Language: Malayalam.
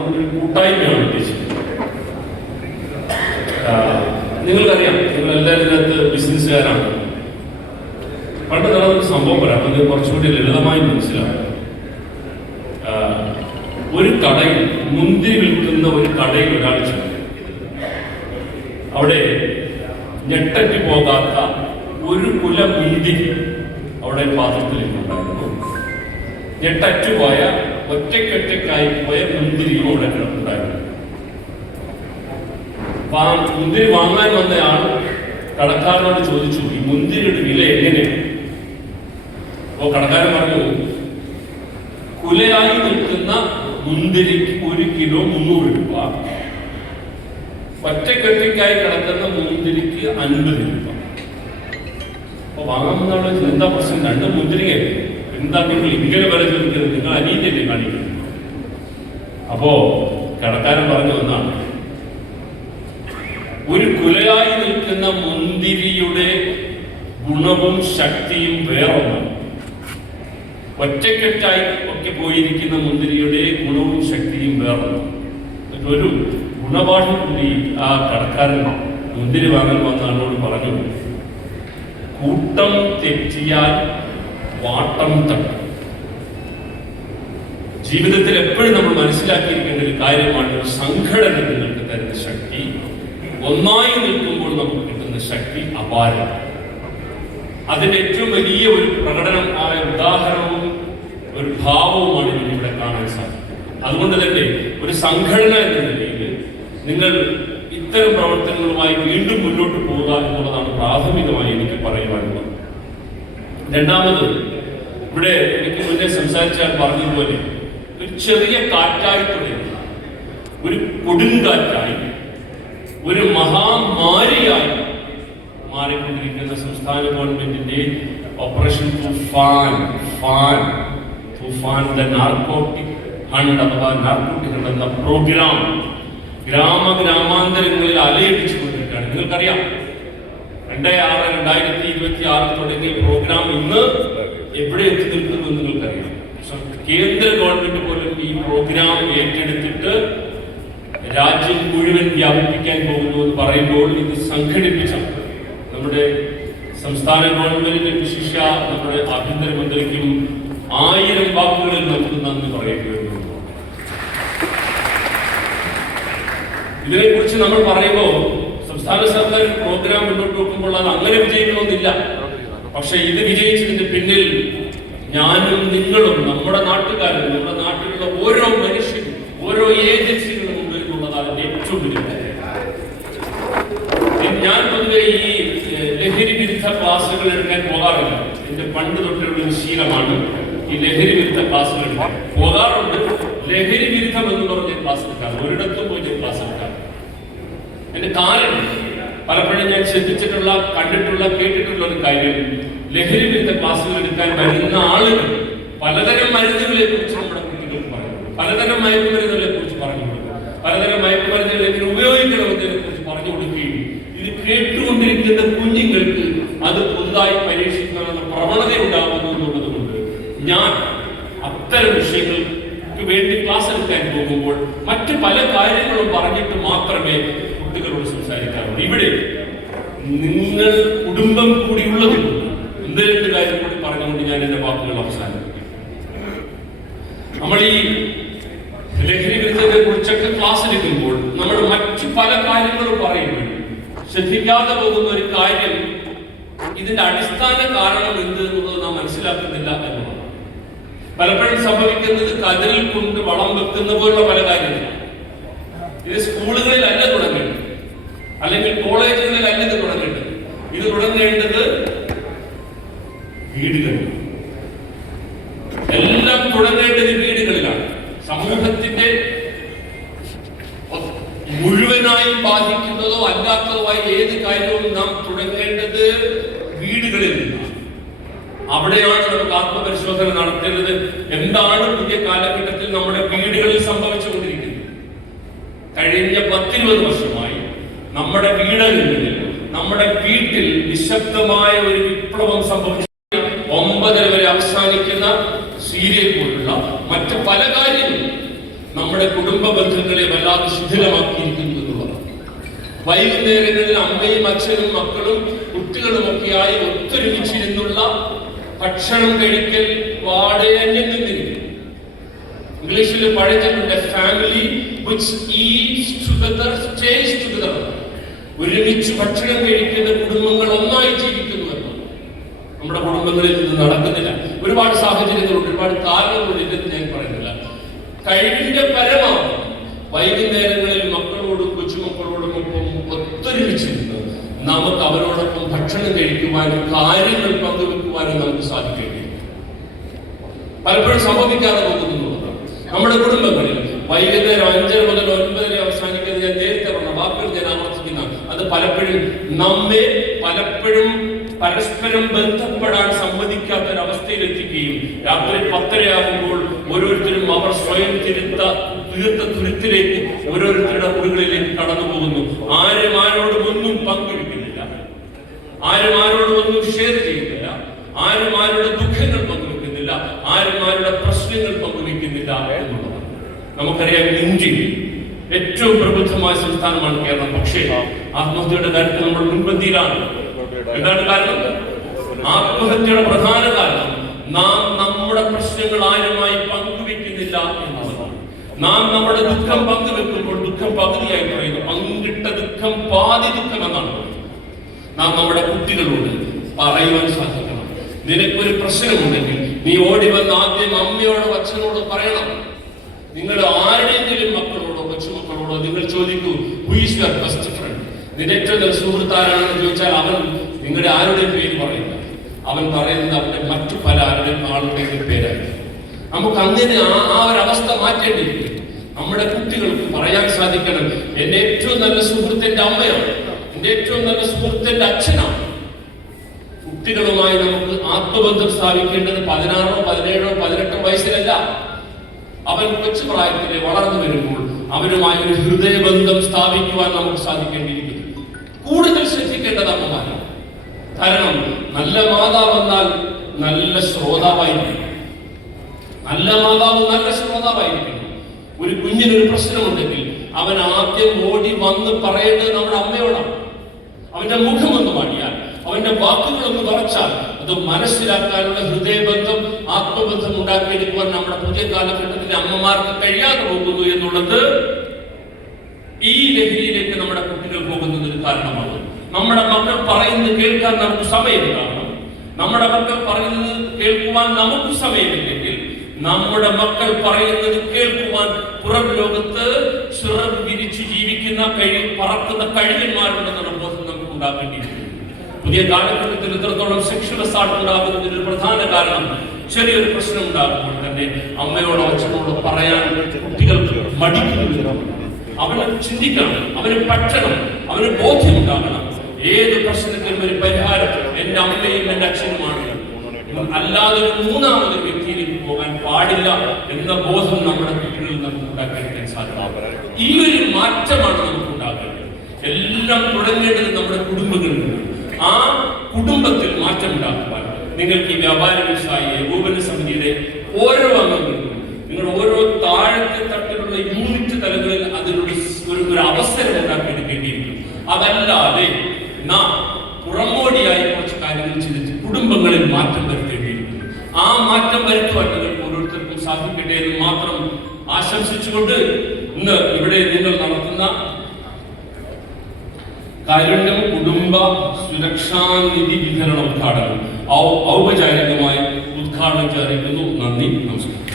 ഒരു കൂട്ടായ്മയാണ് ഉദ്ദേശിക്കുന്നത്. നിങ്ങൾക്കറിയാം, നിങ്ങളെല്ലാവരും ഇതിനകത്ത് ബിസിനസ്സുകാരാണ്. പണ്ട് നടന്നൊരു സംഭവം പറയാം, അത് കുറച്ചുകൂടി ലളിതമായി മനസ്സിലാവും. ഒരു കടയിൽ, മുന്തിരി വിൽക്കുന്ന ഒരു കടയിൽ ഒരാൾ ചെന്നു. അവിടെ ഞെട്ടറ്റി പോകാത്ത ഒരു കുല മുന്തിരി അവിടെ പാത്രത്തിലേക്കുണ്ടായിരുന്നു. ഞെട്ടറ്റുപോയ ഒറ്റയ്ക്കൊറ്റയ്ക്കായി പോയ മുന്തിരിയും അവിടെ ഉണ്ടായിരുന്നു. മുന്തിരി വാങ്ങാൻ വന്നയാൾ കടക്കാരനോട് ചോദിച്ചു, ഈ മുന്തിരിയുടെ വില എങ്ങനെയാണ്? അപ്പോ കടക്കാരൻ പറഞ്ഞു, കുലയായി നിൽക്കുന്ന മുന്തിരിക്ക് 1 കിലോ 300 രൂപ, ഒറ്റക്കൊറ്റയ്ക്കായി കിടക്കുന്ന മുന്തിരിക്ക് 50 രൂപ. അപ്പൊ വാങ്ങാമെന്നുള്ള എന്താ പ്രശ്നം? 2 മുന്തിരിങ്ങ എന്താ നിങ്ങൾ ഇങ്ങനെ വില ചോദിക്കുന്നത്? നിങ്ങൾ അനീതിയല്ലേ കാണിക്കുന്നത്? അപ്പോ കടക്കാരൻ പറഞ്ഞു എന്നാണ്, ഒരു കുലയായി നിൽക്കുന്ന മുന്തിരിയുടെ ഗുണവും ശക്തിയും വേറൊന്നാണ്. ഒറ്റക്കെട്ടായി ഒക്കെ പോയിരിക്കുന്ന മുന്തിരിയുടെ ഗുണവും ശക്തിയും വേറൊന്നാണ്. ഒരു ഗുണപാഠം കൂടി ആ കടക്കാരൻ മുന്തിരി വാങ്ങാൻ വന്ന ആളോട് പറഞ്ഞു, കൂട്ടം തെറ്റിയാൽ വാട്ടം തട്ടും. ജീവിതത്തിൽ എപ്പോഴും നമ്മൾ മനസ്സിലാക്കിയിരിക്കേണ്ട ഒരു കാര്യമാണ്, ഒരു സംഘടന നിങ്ങൾക്ക് തരുന്ന ശക്തി, ഒന്നായി നിൽക്കുമ്പോൾ നമുക്ക് കിട്ടുന്ന ശക്തി അപാരമാണ്. അതിന്റെ ഏറ്റവും വലിയ ഒരു പ്രകടനമായ ഉദാഹരണവും ഒരു ഭാവവുമാണ് ഇവിടെ കാണാൻ സാധിക്കുന്നത്. അതുകൊണ്ട് തന്നെ ഒരു സംഘടന എന്ന നിലയിൽ നിങ്ങൾ ഇത്തരം പ്രവർത്തനങ്ങളുമായി വീണ്ടും മുന്നോട്ട് പോവുക എന്നുള്ളതാണ് പ്രാഥമികമായി എനിക്ക് പറയുവാനുള്ളത്. രണ്ടാമത്, ഇവിടെ എനിക്ക് മുന്നേ സംസാരിച്ചാൽ പറഞ്ഞതുപോലെ ഒരു ചെറിയ കാറ്റായി തുടങ്ങി, ഒരു കൊടുങ്കാറ്റായി, ഒരു മഹാമാരിയായി മാറിക്കൊണ്ടിരിക്കുന്ന സംസ്ഥാന ഗവൺമെന്റിന്റെ operation Toofan the narcotic hunt അഥവാ നാർക്കോട്ടിക് ഹണ്ട് എന്ന പ്രോഗ്രാം ഗ്രാമാന്തരങ്ങളിൽ അലയടിച്ചുകൊണ്ടിരിക്കുകയാണ്. നിങ്ങൾക്കറിയാം, 2026 തുടങ്ങിയ പ്രോഗ്രാം ഇന്ന് എവിടെ എത്തി നിൽക്കുന്നു നിങ്ങൾക്കറിയാം. കേന്ദ്ര ഗവൺമെന്റ് പോലും ഈ പ്രോഗ്രാം ഏറ്റെടുത്തിട്ട് രാജ്യം മുഴുവൻ വ്യാപിപ്പിക്കാൻ പോകുന്നു എന്ന് പറയുമ്പോൾ ഇത് സംഘടിപ്പിച്ച നമ്മുടെ സംസ്ഥാന ഗവൺമെന്റിന്റെ വിശിഷ്യ നമ്മുടെ ആഭ്യന്തരമന്ത്രിക്കും 1000 വാക്കുകളിൽ നമുക്ക് നന്ദി പറയേണ്ടി വരുന്നു. ഇതിനെക്കുറിച്ച് നമ്മൾ പറയുമ്പോൾ സംസ്ഥാന സർക്കാർ പ്രോഗ്രാം മുന്നോട്ട് വെക്കുമ്പോൾ അത് അങ്ങനെ വിജയിക്കണമെന്നില്ല. പക്ഷെ ഇത് വിജയിച്ചതിന്റെ പിന്നിൽ ഞാനും നിങ്ങളും, നമ്മുടെ നാട്ടുകാരും, നമ്മുടെ നാട്ടിലുള്ള ഓരോ മനുഷ്യരും, ഓരോ ഏജൻസികളും ഉണ്ട് എന്നുള്ളതാണ് അതിന്റെ ഏറ്റവും വലിയ കാര്യം. ഞാൻ പൊതുവെ ഈ ലഹരി വിരുദ്ധ ക്ലാസ്സുകൾ എടുക്കാൻ പോകാറില്ല. എന്റെ പണ്ട് തൊട്ടുള്ള ശീലമാണ് ഈ ലഹരി വിരുദ്ധ ക്ലാസ്സുകൾ എടുക്കാൻ പോകാറുണ്ട്. ലഹരി വിരുദ്ധം എന്ന് പറഞ്ഞ ക്ലാസ് എടുക്കാറ്, ഒരിടത്തും പോയി ക്ലാസ് എടുക്കാറ്. എന്റെ കാരണം പലപ്പോഴും ഞാൻ ശ്രദ്ധിച്ചിട്ടുള്ള, കണ്ടിട്ടുള്ള, കേട്ടിട്ടുള്ള ഒരു കാര്യം, ലഹരി വിരുദ്ധ ക്ലാസ്സുകൾ എടുക്കാൻ വരുന്ന ആളുകൾ പലതരം മരുന്നുകളെ കുറിച്ച് നമ്മുടെ കുട്ടികൾക്ക് പറഞ്ഞു, പലതരം മയക്കുമരുന്നുകളെ കുറിച്ച് പറഞ്ഞു കൊടുക്കും, പലതരം മയക്കുമരുന്നുകൾ എങ്ങനെ ഉപയോഗിക്കണമെന്നതിനെ കുറിച്ച് പറഞ്ഞു കൊടുക്കുകയും ഇത് കേട്ടുകൊണ്ടിരിക്കുന്ന കുഞ്ഞുങ്ങൾക്ക് അത് പുതുതായി പരീക്ഷിക്കണമെന്ന പ്രവണത ഉണ്ടാകുന്നു എന്നുള്ളത് കൊണ്ട് ഞാൻ അത്തരം വിഷയങ്ങൾക്ക് വേണ്ടി ക്ലാസ് എടുക്കാൻ പോകുമ്പോൾ മറ്റു പല കാര്യങ്ങളും പറഞ്ഞിട്ട് മാത്രമേ കുട്ടികളോട് സംസാരിക്കാറുള്ളൂ. ഇവിടെ നിങ്ങൾ കുടുംബം കൂടിയുള്ളതുകൊണ്ട് എന്ത് 2 കാര്യം കൂടി പറഞ്ഞുകൊണ്ട് ഞാൻ എന്റെ വാക്കുകൾ അവസാനിപ്പിക്കും. നമ്മൾ ഈ ലഹരി വിരുദ്ധത്തെ കുറിച്ചൊക്കെ ക്ലാസ് എടുക്കുമ്പോൾ നമ്മൾ മറ്റു പല കാര്യങ്ങളും പറയുമ്പോൾ ശ്രദ്ധിക്കാതെ പോകുന്ന ഒരു കാര്യം, ഇതിന്റെ അടിസ്ഥാന കാരണം എന്ത് എന്നുള്ളത് നാം മനസ്സിലാക്കുന്നില്ല എന്നുള്ളതാണ്. പലപ്പോഴും സംഭവിക്കുന്നത് കതിരിൽ കൊണ്ട് വളം വെക്കുന്ന പോലുള്ള പല കാര്യങ്ങളാണ്. ഇത് സ്കൂളുകളിലല്ല തുടങ്ങേണ്ടത്, അല്ലെങ്കിൽ കോളേജുകളിലല്ല ഇത് തുടങ്ങേണ്ടത്. ഇത് തുടങ്ങേണ്ടത് വീടുകളിൽ. എല്ലാം തുടങ്ങേണ്ടത് വീടുകളിലാണ്. സമൂഹത്തിന്റെ മുഴുവനായും ബാധിക്കുന്നതോ അല്ലാത്തതോ ആയ ഏത് കാര്യവും നാം തുടങ്ങേണ്ടത് വീടുകളിൽ നിന്നാണ്. അവിടെയാണ് നമുക്ക് ആത്മപരിശോധന നടത്തേണ്ടത്. എന്താണ് പുതിയ കാലഘട്ടത്തിൽ നമ്മുടെ വീടുകളിൽ സംഭവിച്ചുകൊണ്ടിരിക്കുന്നത്? കഴിഞ്ഞ 10-20 വർഷമായി നമ്മുടെ വീടുകളിൽ, നമ്മുടെ വീട്ടിൽ നിശബ്ദമായ ഒരു വിപ്ലവം സംഭവിച്ചു. 9:30 വരെ അവസാനിക്കുന്ന സീരിയൽ പോലുള്ള മറ്റു പല കാര്യങ്ങളും നമ്മുടെ കുടുംബ ബന്ധങ്ങളെ വല്ലാതെ ശിഥിലമാക്കിയിരിക്കുന്നു എന്നുള്ളതാണ്. വൈകുന്നേരങ്ങളിൽ അമ്മയും അച്ഛനും മക്കളും കുട്ടികളുമൊക്കെയായി ഒത്തൊരുമിച്ചിരുന്നുള്ള ഭക്ഷണം കഴിക്കൽ വാടകഞ്ഞു നിന്നിരിക്കുന്നു. ഇംഗ്ലീഷിൽ പഴഞ്ചൊല്ലുണ്ട്, family which eats together stays together. ഒരുമിച്ച് ഭക്ഷണം കഴിക്കുന്ന കുടുംബങ്ങൾ ഒന്നായി ജീവിക്കുന്നു എന്നാണ്. നമ്മുടെ കുടുംബങ്ങളിൽ ഇത് നടക്കുന്നില്ല. ഒരുപാട് സാഹചര്യങ്ങളുണ്ട്, ഒരുപാട് കാരണങ്ങളുണ്ട്, ഇല്ലെന്ന് ഞാൻ പറയുന്നില്ല. കഴിവിന്റെ പരമാവധി വൈകുന്നേരങ്ങളിൽ മക്കളോടും കൊച്ചുമക്കളോടും ഒപ്പം ഒത്തൊരുമിച്ചിരുന്ന് നമുക്ക് അവരോടൊപ്പം ഭക്ഷണം കഴിക്കുവാനും കാര്യങ്ങൾ പങ്കുവെക്കുവാനും നമുക്ക് സാധിക്കേണ്ടി പലപ്പോഴും സംഭവിക്കാതെ പോകുന്നു. നമ്മുടെ കുടുംബങ്ങളിൽ വൈകുന്നേരം 5 മുതൽ 9 അവസാനിക്കുന്നത് ഞാൻ നേരത്തെ പറഞ്ഞ വാക്കുകൾ ഞാൻ ആവർത്തിക്കുന്ന അത് പലപ്പോഴും നമ്മെ പരസ്പരം ബന്ധപ്പെടാൻ സമ്മതിക്കാത്തൊരവസ്ഥയിലെത്തിക്കുകയും രാത്രി 10 ആകുമ്പോൾ ഓരോരുത്തരും അവർ സ്വയം തീർത്ത തുരുത്തിലേക്ക് ഓരോരുത്തരുടെ മുറികളിലേക്ക് കടന്നു പോകുന്നു. ആരും ആരോടും ഒന്നും പങ്കുവെക്കുന്നില്ല, ആരും ആരോടും ഒന്നും ഷെയർ ചെയ്യുന്നില്ല, ആരും ആരുടെ ദുഃഖങ്ങൾ പങ്കുവെക്കുന്നില്ല, ആരും ആരുടെ പ്രശ്നങ്ങൾ പങ്കുവെക്കുന്നില്ല എന്നുള്ളതാണ്. നമുക്കറിയാം, ഇന്ത്യയിൽ ഏറ്റവും പ്രബുദ്ധമായ സംസ്ഥാനമാണ് കേരളം. പക്ഷേ ആത്മഹത്യയുടെ കാര്യത്തിൽ നമ്മൾ മുൻപന്തിയിലാണ്. എന്താണ് കാരണം? ആത്മഹത്യയുടെ പ്രധാന കാരണം നാം നമ്മുടെ പ്രശ്നങ്ങൾ ആരുമായി പങ്കുവെക്കുന്നില്ല എന്നുള്ളതാണ്. നാം നമ്മുടെ ദുഃഖം പങ്കുവെക്കുമ്പോൾ ദുഃഖം പകുതിയായി പറയുന്നു. പങ്കിട്ട ദുഃഖം പാതി ദുഃഖം എന്നാണ്. നാം നമ്മുടെ കുട്ടികളോട് പറയുവാൻ സാധിക്കണം, നിനക്കൊരു പ്രശ്നമുണ്ടെങ്കിൽ നീ ഓടി വന്ന് ആദ്യം അമ്മയോടോ അച്ഛനോടോ പറയണം. നിങ്ങൾ ആരുടെയെങ്കിലും മക്കളോടോ കൊച്ചുമക്കളോടോ നിങ്ങൾ ചോദിക്കൂ, who is your best friend? നിന്റെ ഏറ്റവും നല്ല സുഹൃത്താരാണെന്ന് ചോദിച്ചാൽ അവൻ നിങ്ങളുടെ ആരുടെയും പേര് പറയില്ല. അവൻ പറയുന്നത് അവന്റെ മറ്റു പല ആളുടെയും പേരായിരിക്കും. നമുക്ക് അങ്ങനെ ആ ഒരു അവസ്ഥ മാറ്റേണ്ടിയിരിക്കും. നമ്മുടെ കുട്ടികൾക്ക് പറയാൻ സാധിക്കണം, എന്റെ ഏറ്റവും നല്ല സുഹൃത്ത് എന്റെ അമ്മയാണ്, എന്റെ ഏറ്റവും നല്ല സുഹൃത്ത് എന്റെ അച്ഛനാണ്. കുട്ടികളുമായി നമുക്ക് ആത്മബന്ധം സ്ഥാപിക്കേണ്ടത് 16, 17, 18 വയസ്സിലല്ല. അവൻ കൊച്ചു പ്രായത്തിലെ വളർന്നു വരുമ്പോൾ അവരുമായി ഒരു ഹൃദയബന്ധം സ്ഥാപിക്കുവാൻ നമുക്ക് സാധിക്കേണ്ടിയിരിക്കുന്നു. കൂടുതൽ ശ്രദ്ധിക്കേണ്ടത് അമ്മമാരാണ്. കാരണം നല്ല മാതാവ് എന്നാൽ നല്ല ശ്രോതാവായിരിക്കും. നല്ല മാതാവ് നല്ല ശ്രോതാവായിരിക്കണം. ഒരു കുഞ്ഞിനൊരു പ്രശ്നമുണ്ടെങ്കിൽ അവൻ ആദ്യം ഓടി വന്ന് പറയേണ്ടത് നമ്മുടെ അമ്മയോടാണ്. അവന്റെ മുഖമൊന്ന് മാടിയാൽ, അവന്റെ വാക്കുകളൊന്ന് പറച്ചാൽ അത് മനസ്സിലാക്കാനുള്ള ഹൃദയബന്ധം, ആത്മബന്ധം ഉണ്ടാക്കിയെടുക്കുവാൻ നമ്മുടെ പുതിയ കാലഘട്ടത്തിലെ അമ്മമാർക്ക് കഴിയാതെ പോകുന്നു എന്നുള്ളത് ഈ ലഹരിയിലേക്ക് നമ്മുടെ കുട്ടികൾ പോകുന്നതിന് കാരണമാണ്. നമ്മുടെ മക്കൾ പറയുന്നത് കേൾക്കാൻ നമുക്ക് സമയമുണ്ടാകണം. നമ്മുടെ മക്കൾ പറയുന്നത് കേൾക്കുവാൻ നമുക്ക് സമയമില്ലെങ്കിൽ നമ്മുടെ മക്കൾ പറയുന്നത് കേൾക്കുവാൻ പുറം ലോകത്ത് ചിറക് വിരിച്ച് ജീവിക്കുന്ന പറക്കുന്ന കഴിവന്മാരുണ്ടെന്നുള്ള ബോധം നമുക്ക് ഉണ്ടാക്കേണ്ടിയിരിക്കുന്നു. പുതിയ കാലഘട്ടത്തിൽ ഇത്രത്തോളം സെക്ഷൽ അസാൾട്ട് ഉണ്ടാകുന്നതിന് ഒരു പ്രധാന കാരണം ചെറിയൊരു പ്രശ്നം ഉണ്ടാകുമ്പോൾ തന്നെ അമ്മയോടോ അച്ഛനോടോ പറയാൻ കുട്ടികൾക്ക് മടിക്കുന്നു. അവന് ചിന്തിക്കണം, അവന് പറ്റണം, അവന് ബോധ്യമുണ്ടാകണം. ഏത് പ്രശ്നത്തിനും ഒരു പരിഹാരം എന്റെ അമ്മയും എന്റെ അച്ഛനുമാണ്, അല്ലാതെ ഒരു മൂന്നാമതൊരു വ്യക്തിയിലേക്ക് പോകാൻ പാടില്ല എന്ന ബോധം നമ്മുടെ കുട്ടികളിൽ നമുക്ക് ഉണ്ടാക്കാൻ സാധിക്കും. ഈ ഒരു മാറ്റമാണ് നമുക്ക് ഉണ്ടാക്കേണ്ടത്. എല്ലാം തുടങ്ങേണ്ടത് നമ്മുടെ കുടുംബങ്ങളിൽ നിന്ന്. ആ കുടുംബത്തിൽ മാറ്റം ഉണ്ടാക്കുവാൻ നിങ്ങൾക്ക് ഈ വ്യാപാര വ്യവസായ ഏകോപന സമിതിയുടെ ഓരോ അംഗങ്ങൾക്കും നിങ്ങൾ ഓരോ താഴത്തെ തട്ടിലുള്ള യൂണിറ്റ് തലങ്ങളിൽ അതിനുള്ള ഒരു അവസരം ഉണ്ടാക്കിയെടുക്കേണ്ടിയിരിക്കും. അതല്ലാതെ നാം പുറമോടിയായി കുറച്ച് കാര്യങ്ങൾ ചെയ്തിട്ട് കുടുംബങ്ങളിൽ മാറ്റം വരുത്തേണ്ടിയിരിക്കുന്നു. ആ മാറ്റം വരുത്തുവാൻ നിങ്ങൾക്ക് ഓരോരുത്തർക്കും സാധിക്കട്ടെ എന്ന് മാത്രം ആശംസിച്ചുകൊണ്ട് ഇന്ന് ഇവിടെ നിങ്ങൾ നടത്തുന്ന കാരുണ്യം കുടുംബ സുരക്ഷാ നിധി വിതരണ ഉദ്ഘാടനം ഔപചാരികമായി ഉദ്ഘാടനം ചെയ്തിരിക്കുന്നു. നന്ദി, നമസ്കാരം.